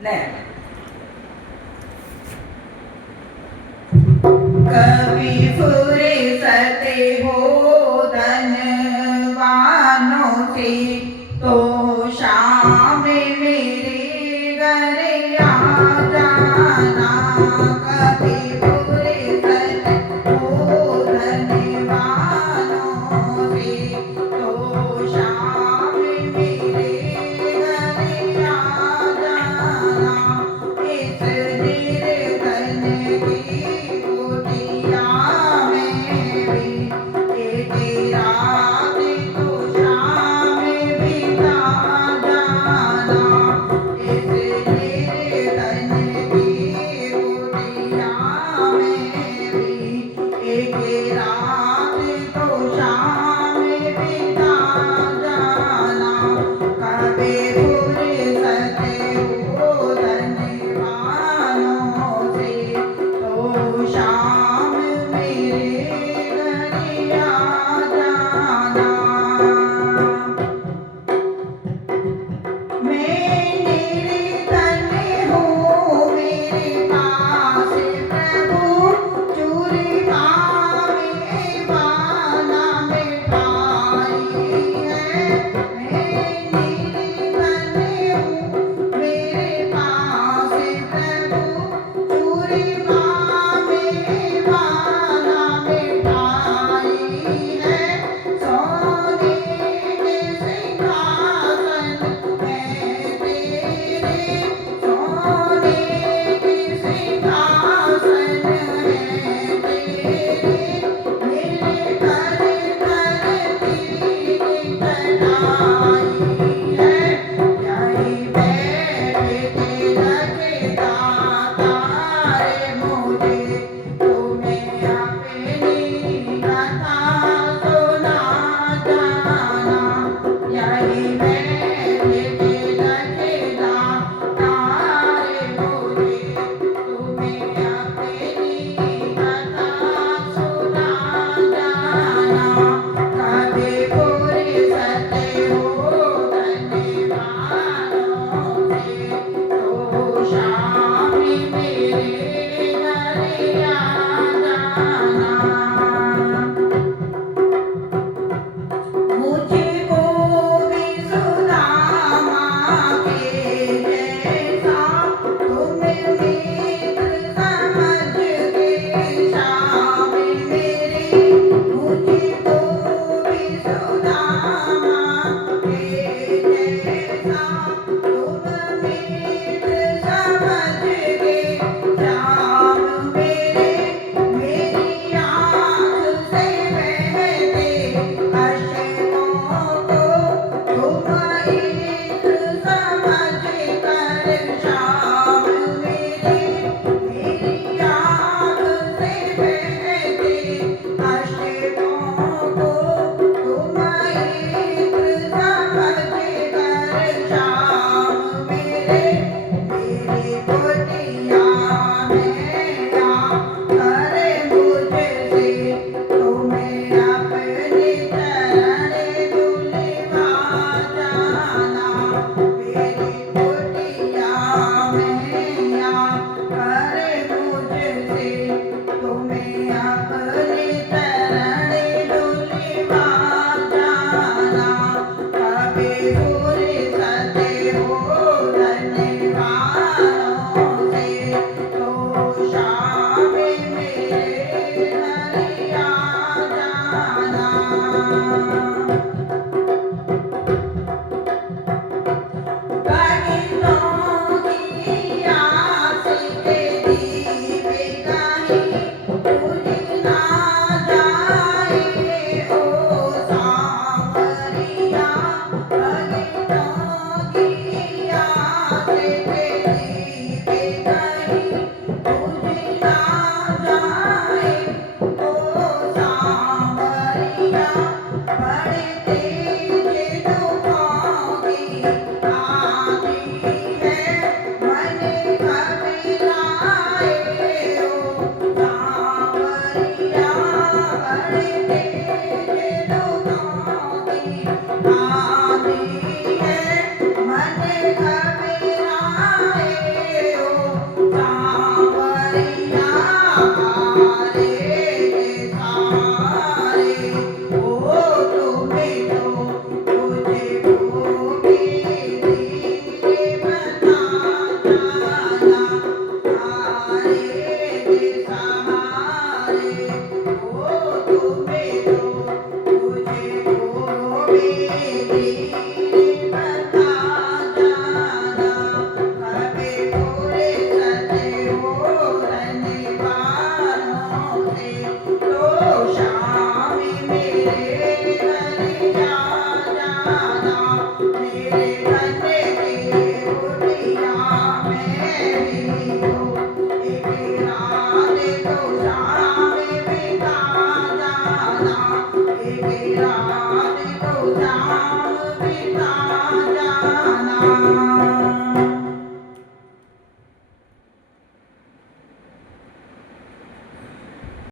ले कभी फुर्सत हो धनवानों से तो शाम मेरे घर आ जाना। कभी फुर्सत हो धनवानों से तो शाम मेरे घर आ जाना। इस निर्धन की कुटिया में भी एक रात तो शाम बिता जाना। इस निर्धन की कुटिया में भी एक रात तो शाम बिता जाना। कभी फुर्सत हो धनवानों से तो शाम मेरे घर आ जाना। मैं निर्धन हूँ मेरे पास प्रभु चूरी में बाना मिठाई है। मैं निर्धन हूँ मेरे पास प्रभु चूरी में बाना मिठाई है। सोने के सिंहासन सोने की सिंहासन है तेरे। मिलकर धरती की कलाई है। यहीं बैठ के रखता तारे मुझे तुम्हें अपनी कथा सुना जाना। यहीं बैठ के रखता तारे मुझे तुम्हें अपनी कथा सुना जाना। कभी फुर्सत हो धनवानों से तो शाम मेरे घर आ जाना। मुझको भी सुदामा के जैसा तुम मित्र समझ के शाम मेरे। मुझको भी सुदामा के जैसा तुम मित्र समझ के शाम मेरे। मेरी आँख से बहते अश्कों को तुम इत्र समझ कर